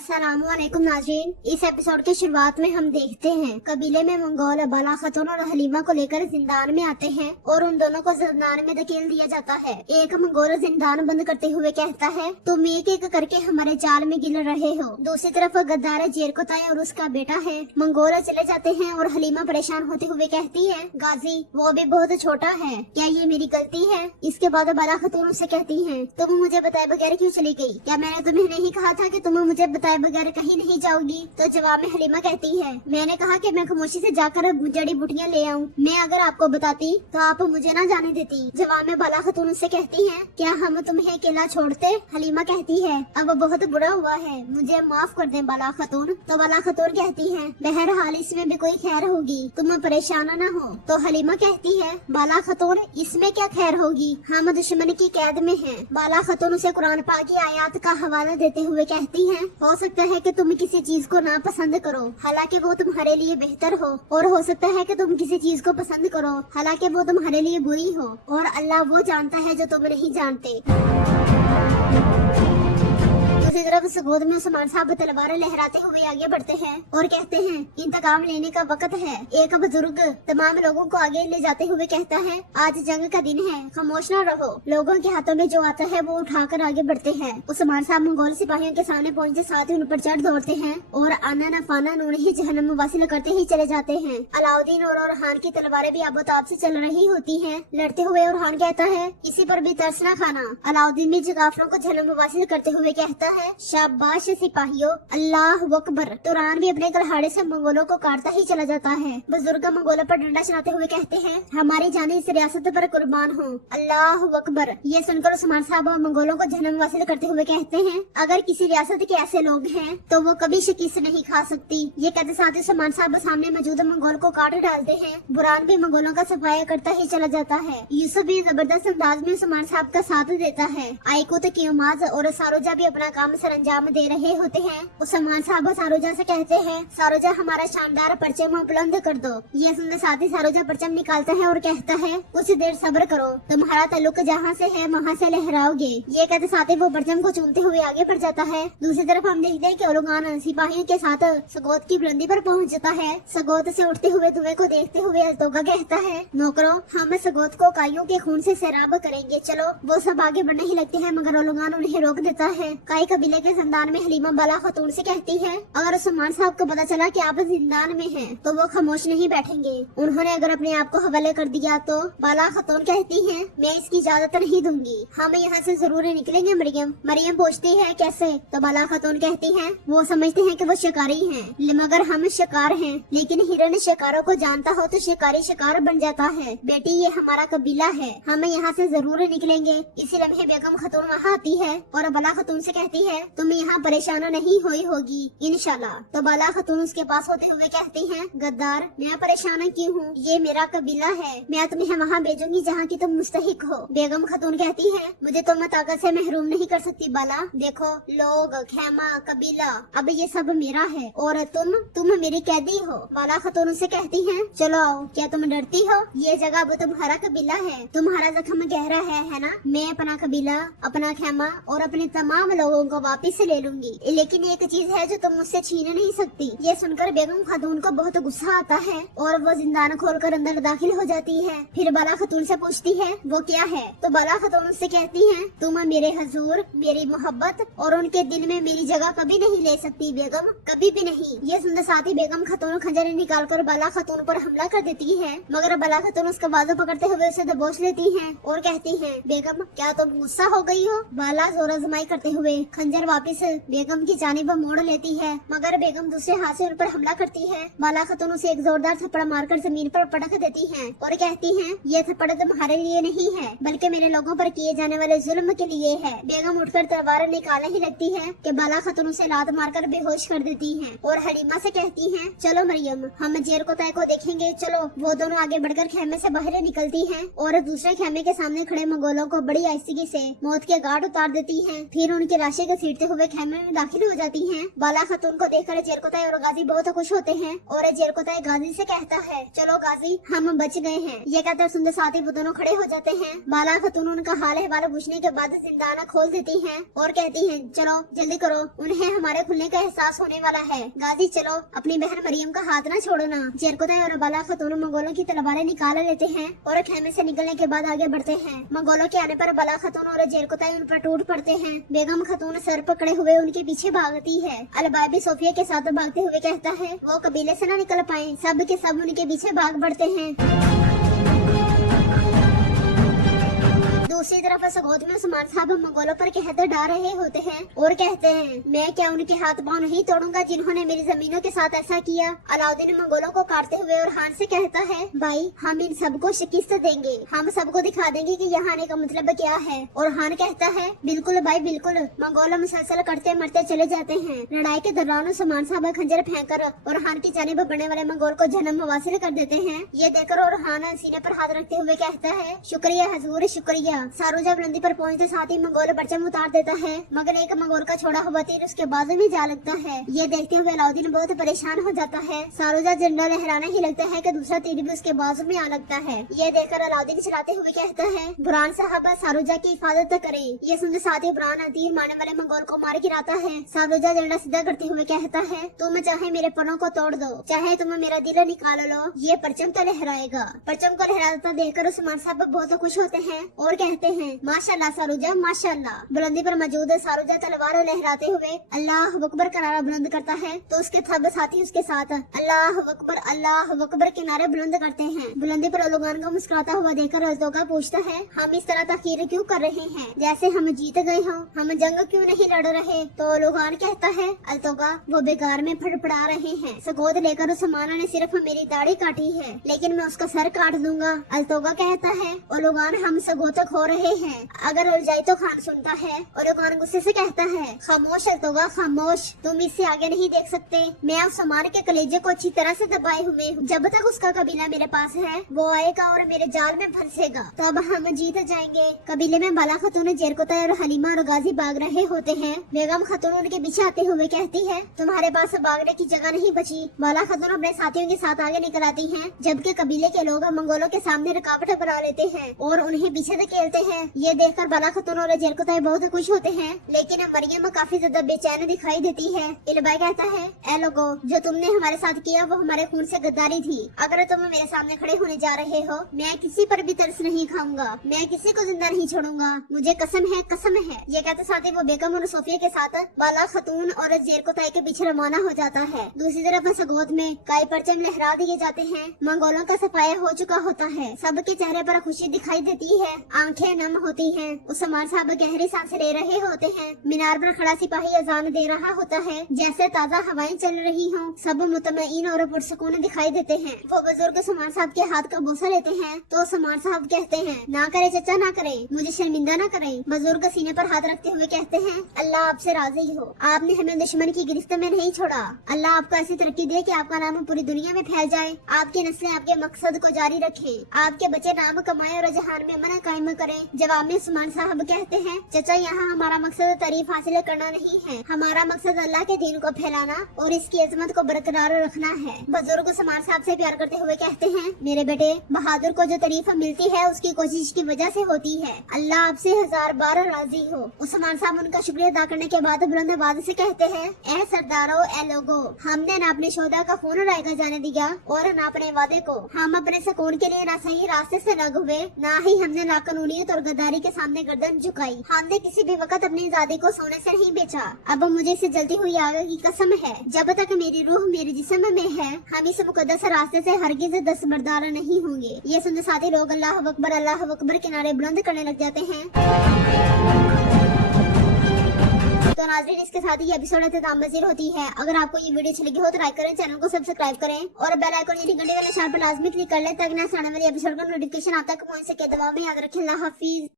अस्सलामुअलैकुम नाज़रीन, इस एपिसोड के शुरुआत में हम देखते हैं कबीले में मंगोल बाला खतून और हलीमा को लेकर जिंदान में आते हैं और उन दोनों को जिंदान में धकेल दिया जाता है। एक मंगोल जिंदान बंद करते हुए कहता है, तुम एक एक करके हमारे जाल में गिर रहे हो। दूसरी तरफ गद्दार जेरकोताय और उसका बेटा है। मंगोल चले जाते हैं और हलीमा परेशान होते हुए कहती है, गाजी वो भी बहुत छोटा है, क्या ये मेरी गलती है? इसके बाद बाला खतून उसे कहती है, तुम मुझे बताए बगैर क्यों चली गई? क्या मैंने तुम्हें नहीं कहा था कि तुम मुझे बताए बगैर कहीं नहीं जाओगी? तो जवाब में हलीमा कहती है, मैंने कहा कि मैं खामोशी से जाकर जड़ी बूटियाँ ले आऊँ। मैं अगर आपको बताती तो आप मुझे ना जाने देती। जवाब में बाला खतून उससे कहती है, क्या हम तुम्हें अकेला छोड़ते? हलीमा कहती है, अब बहुत बुरा हुआ है, मुझे माफ कर दे बाला खतून। तो बाला खतून कहती है, बहरहाल इसमें भी कोई खैर होगी, तुम परेशान न हो। तो हलीमा कहती है, बाला खतून इसमें क्या खैर होगी, हम दुश्मन की कैद में हैं। बाला खतून उसे कुरान पाक की आयत का हवाला देते हुए कहती है, हो सकता है कि तुम किसी चीज को ना पसंद करो, हालांकि वो तुम्हारे लिए बेहतर हो, और हो सकता है कि तुम किसी चीज को पसंद करो, हालांकि वो तुम्हारे लिए बुरी हो, और अल्लाह वो जानता है जो तुम नहीं जानते। दूसरी तरफ सगोद में उस्मान साहब तलवार लहराते हुए आगे बढ़ते हैं और कहते हैं, इंतकाम लेने का वक्त है। एक बुजुर्ग तमाम लोगों को आगे ले जाते हुए कहता है, आज जंग का दिन है, खामोश न रहो। लोगों के हाथों में जो आता है वो उठाकर आगे बढ़ते हैं। उस्मान साहब मंगोल सिपाहियों के सामने पहुंचते साथ ही उन पर चढ़ दौड़ते हैं और आना न फाना उन्हें जहन्नम वासिल करते ही चले जाते हैं। अलाउद्दीन और ओरहान की तलवारें भी आबोताब से चल रही होती हैं। लड़ते हुए ओरहान कहता है, इसी पर भी तरस न खाना। अलाउद्दीन भी काफिरों को जहन्नम वासिल करते हुए कहता है, शाबाश सिपाहियों, अल्लाह अकबर। तुरान भी अपने कुल्हाड़े से मंगोलों को काटता ही चला जाता है। बुजुर्ग मंगोलों पर डंडा चलाते हुए कहते हैं, हमारी जाने इस रियासत पर कुर्बान हो, अल्लाह अकबर। ये सुनकर उस्मान साहब मंगोलों को जहन्नम वासिल करते हुए कहते हैं, अगर किसी रियासत के ऐसे लोग हैं तो वो कभी शिकस्त नहीं खा सकती। ये कहते साथ ही उस्मान साहब सामने मौजूद मंगोल को काट डालते हैं। बुरान भी मंगोलों का सफाया करता ही चला जाता है। यूसुफ भी जबरदस्त अंदाज में उस्मान साहब का साथ देता है। आइकुत कियोमाज और सारोजा भी अपना काम अंजाम दे रहे होते हैं। उस्मान साहब सारोजा से कहते हैं, सारोजा हमारा शानदार परचम बुलंद कर दो। ये सुनने साथ ही सारोजा परचम निकालता है और कहता है, कुछ देर सब्र करो, तुम्हारा ताल्लुक जहाँ से है वहाँ से लहराओगे। ये कहते साथ ही वो परचम को चूमते हुए आगे बढ़ जाता है। दूसरी तरफ हम देखते हैं कि ओलुगान सिपाहियों के साथ सगोत की बुलंदी पर पहुँच जाता है। सगोत से उठते हुए धुएं को देखते हुए अल्तोगा कहता है, नौकरों हम सगोत को काइयों के खून से सैराब करेंगे, चलो। वो सब आगे बढ़ने ही लगते हैं मगर ओलुगान उन्हें रोक देता है। काई कबीले के जिंदान में हलीमा बाला खतून से कहती है, अगर उस्मान साहब को पता चला कि आप जिंदान में हैं, तो वो खामोश नहीं बैठेंगे। उन्होंने अगर अपने आप को हवाले कर दिया तो बाला खतून कहती है, मैं इसकी इजाजत नहीं दूंगी, हम यहाँ से जरूर निकलेंगे। मरियम पूछती है, कैसे? तो बाला खतून कहती है, वो समझते हैं कि वो शिकारी हैं, मगर हम शिकार हैं, लेकिन हिरन शिकारों को जानता हो तो शिकारी शिकार बन जाता है। बेटी ये हमारा कबीला है, हम यहाँ से जरूर निकलेंगे। इसी लम्हे बेगम खतून वहाँ आती है और बाला खतून से कहती है, तुम यहाँ परेशान नहीं हुई होगी इंशाल्लाह। तो बाला खतून उसके पास होते हुए कहती हैं, गद्दार मैं परेशान क्यों हूँ, ये मेरा कबीला है, मैं तुम्हें वहाँ भेजूंगी जहाँ की तुम मुस्तहिक हो। बेगम खतून कहती है, मुझे तुम ताकत से महरूम नहीं कर सकती बाला, देखो लोग, खेमा, कबीला, अब ये सब मेरा है और तुम मेरी कैदी हो। बाला खतून उससे कहती है, चलो आओ, क्या तुम डरती हो? ये जगह वो तुम्हारा कबीला है, तुम्हारा जख्म गहरा है ना? मैं अपना कबीला, अपना खेमा और अपने तमाम लोगों को वापिस ले लूंगी, लेकिन एक चीज है जो तुम मुझसे छीन नहीं सकती। ये सुनकर बेगम खातून को बहुत गुस्सा आता है और वो जिंदान खोलकर अंदर दाखिल हो जाती है। फिर बाला खतून से पूछती है, वो क्या है? तो बाला खतून से कहती है, तुम मेरे हजूर, मेरी मोहब्बत और उनके दिल में मेरी जगह कभी नहीं ले सकती बेगम, कभी भी नहीं। ये सुनते साथ ही बेगम खतून खंजर निकाल कर बाला खतून पर हमला कर देती है, मगर बाला खतून उसका बाजू पकड़ते हुए उसे दबोच लेती है और कहती है, बेगम क्या तुम गुस्सा हो गई हो? बाला जोर आजमाई करते हुए खंजर वापिस बेगम की जानिब मोड़ लेती है, मगर बेगम दूसरे हाथ से उन पर हमला करती है। बाला खतून उसे एक जोरदार थप्पड़ मारकर जमीन पर पटक देती है और कहती है, ये थप्पड़ तुम्हारे लिए नहीं है बल्कि मेरे लोगों पर किए जाने वाले जुल्म के लिए है। बेगम उठकर तलवार निकालने ही लगती है कि बाला खतून उसे लात मारकर बेहोश कर देती है और हलीमा से कहती है, चलो मरियम हम जेरकोताय को देखेंगे, चलो। वो दोनों आगे बढ़कर खेमे से बाहर निकलती हैं और दूसरे खेमे के सामने खड़े मंगोलों को बड़ी आहिस्तगी से मौत के घाट उतार देती हैं। फिर उनकी लाशें घसीटते हुए खेमे में दाखिल हो जाती हैं। बाला खातून को देखकर जेरकोताई और गाजी बहुत खुश होते हैं और जेरकोताई गाजी से कहता है, चलो गाजी हम बच गए हैं। ये कहकर सुंदर साथी वो दोनों खड़े हो जाते हैं। बाला खातून उनका हाल अहवाल पूछने के बाद जिंदाना खोल देती हैं और कहती हैं, चलो जल्दी करो, उन्हें हमारे खुलने का एहसास होने वाला है। गाजी चलो, अपनी बहन मरियम का हाथ ना छोड़ो ना। जेरकोताई और बाला खातून मंगोलों की तलवारें निकाल लेते हैं और खेमे से निकलने के बाद आगे बढ़ते हैं। मंगोलों के आने पर बाला खातून और जेरकोताई उन पर टूट पड़ते हैं। बेगम खातून सर पकड़े हुए उनके पीछे भागती है। अलबाई भी सोफिया के साथ भागते हुए कहता है वो कबीले से न निकल पाए, सब के सब उनके पीछे भाग बढ़ते हैं। दूसरी तरफ सगोद में उस्मान साहब मंगोलों पर कहते डा रहे होते हैं और कहते हैं, मैं क्या उनके हाथ पांव नहीं तोड़ूंगा जिन्होंने मेरी जमीनों के साथ ऐसा किया। अलाउद्दीन मंगोलों को काटते हुए और हान से कहता है, भाई हम इन सबको शिकस्त देंगे, हम सबको दिखा देंगे कि यहाँ आने का मतलब क्या है। और हान कहता है, बिल्कुल भाई बिल्कुल। मंगोल मुसलसल कटते मरते चले जाते हैं। लड़ाई के दौरान उस्मान साहब खंजर फेंककर और हान की जानिब बढ़ने वाले मंगोल को जन्म मुवासिल कर देते हैं। ये देखकर और हान सीने पर हाथ रखते हुए कहता है, शुक्रिया हजूर शुक्रिया। सारूजा बुलंदी पर पहुंचते साथ ही मंगोल परचम उतार देता है, मगर एक मंगोल का छोड़ा हुआ तीर उसके बाजू में जा लगता है। ये देखते हुए अलाउद्दीन बहुत परेशान हो जाता है। सारूजा झंडा लहराने ही लगता है कि दूसरा तीर भी उसके बाजू में आ लगता है। ये देखकर अलाउद्दीन चलाते हुए कहता है, बुरहान साहब सारूजा की हिफाजत करें। ये सुनते साथ ही बुरहान तीर मारने वाले मंगोल को मार गिराता है। सारूजा झंडा सीधा करते हुए कहता है, तुम चाहे मेरे परों को तोड़ दो, चाहे तुम मेरा दिल निकाल लो, ये परचम तो लहराएगा। परचम को लहराता देखकर उस्मान साहब बहुत खुश होते हैं और कहते हैं, माशाल्लाह सारूजा माशाल्लाह। बुलंदी पर मौजूद सारूजा तलवार लहराते हुए अल्लाह अकबर का नारा बुलंद करता है तो उसके सब साथी उसके साथ अल्लाह अकबर के नारे बुलंद करते हैं। बुलंदी पर ओलुगान को मुस्कुराता हुआ देखकर अल्तोगा पूछता है, हम इस तरह तखीर क्यों कर रहे हैं, जैसे हम जीत गए हों, हम जंग क्यों नहीं लड़ रहे। तो ओलुगान कहता है, अल्तोगा वो बेकार में फड़फड़ा रहे हैं, सगोद लेकर उस्मान ने सिर्फ मेरी दाढ़ी काटी है, लेकिन मैं उसका सर काट दूंगा। अल्तोगा कहता है, ओलुगान हम सगोद तक हो रहे हैं, अगर उड़ जाए तो खान सुनता है। ओलुगान गुस्से से कहता है, खामोश अल्तोगा खामोश, तुम इससे आगे नहीं देख सकते। मैं उस्मान के कलेजे को अच्छी तरह से दबाए हुए हूँ, जब तक उसका कबीला मेरे पास है वो आएगा और मेरे जाल में फंसेगा, तब हम जीत जाएंगे। कबीले में बाला खातून जेरकोताई और हलीमा और गाजी भाग रहे होते हैं। बेगम खातून उनके पीछे आते हुए कहती है, तुम्हारे पास भागने की जगह नहीं बची। बाला खातून अपने साथियों के साथ आगे निकल आती हैं, जबकि कबीले के लोग मंगोलों के सामने रुकावट बना लेते हैं और उन्हें पीछे धकेलते हैं। ये देखकर बाला खातून और जेरकोताई बहुत खुश होते हैं, लेकिन मरियम काफी ज्यादा बेचैन दिखाई देती है। इलबाई कहता है, ए लोगो, जो तुमने हमारे साथ किया वो हमारे खून से गद्दारी थी। अगर तुम मेरे सामने खड़े होने जा रहे हो, मैं किसी पर भी तरस नहीं खाऊंगा, मैं किसी को जिंदा नहीं छोड़ूंगा, मुझे कसम है कसम है। ये कहते साथ ही वो बेगम और सोफिया के साथ बाला खातून और जेरकोताई के पीछे रवाना हो जाता है। दूसरी तरफ सगोद में कई परचम लहरा दिए जाते हैं। मंगोलों का सफाया हो चुका होता है, सबके चेहरे पर खुशी दिखाई देती है, आंखें नम होती हैं। उस्मान साहब गहरी सांस ले रहे होते हैं। मीनार पर खड़ा सिपाही अजान दे रहा होता है, जैसे ताजा हवाएं चल रही हों। सब मुतमईन और पुरसुकून दिखाई देते हैं। वो बुजुर्ग उस्मान साहब के हाथ का बोसा लेते हैं तो उस्मान साहब कहते हैं, ना करे चचा ना करे, मुझे शर्मिंदा ना करें। बुजुर्ग सीने पर हाथ रखते हुए कहते हैं, अल्लाह आपसे राजी हो, आपने हमें दुश्मन की गिरफ्त में नहीं छोड़ा। अल्लाह आपको ऐसी तरक्की दे कि आपका नाम पूरी दुनिया में फैल जाए, आपकी नस्लें आपके मकसद को जारी रखें, आपके बच्चे नाम कमाए और जहान में अमन कायम करें। जवाब में उस्मान साहब कहते हैं, चचा यहाँ हमारा मकसद तारीफ हासिल करना नहीं है, हमारा मकसद अल्लाह के दीन को फैलाना और इसकी अजमत को बरकरार रखना है। बुजुर्ग उस्मान साहब से प्यार करते हुए कहते हैं, मेरे बेटे, बहादुर को जो तारीफ मिलती है उसकी कोशिश की वजह से होती है, अल्लाह आपसे 1000 बार राजी हो। उस्मान साहब उनका शुक्रिया अदा करने के बाद बुलंद आवाज से कहते हैं, ए सरदारों, ए लोगो, हमने न अपने शोधा का खून रायगा जाने दिया और न अपने वादे को। हम अपने सुकून के लिए न सही रास्ते से लग हुए, न ही हमने लाकानूनियत और गद्दारी के सामने गर्दन झुकाई। हमने किसी भी वक्त अपनी आजादी को सोने से नहीं बेचा। अब मुझे इसे जलती हुई आग की कसम है, जब तक मेरी रूह मेरे जिस्म में है, हम इस मुकद्दस रास्ते से हरगिज दस्तबरदार नहीं होंगे। ये सुनते साथी लोग अल्लाह अकबर के नारे बुलंद करने लग जाते हैं। तो नाज़रीन, इसके साथ ही ये एपिसोड इख्तिताम पजीर होती है। अगर आपको ये वीडियो अच्छी लगी हो तो लाइक करें, चैनल को सब्सक्राइब करें और बेल आइकन यानी घंटे वाले निशान पर लाजमी क्लिक कर लें ताकि नए आने वाले एपिसोड का नोटिफिकेशन आप तक पहुंच सके। दुआ में याद रखें। अल्लाह हाफिज।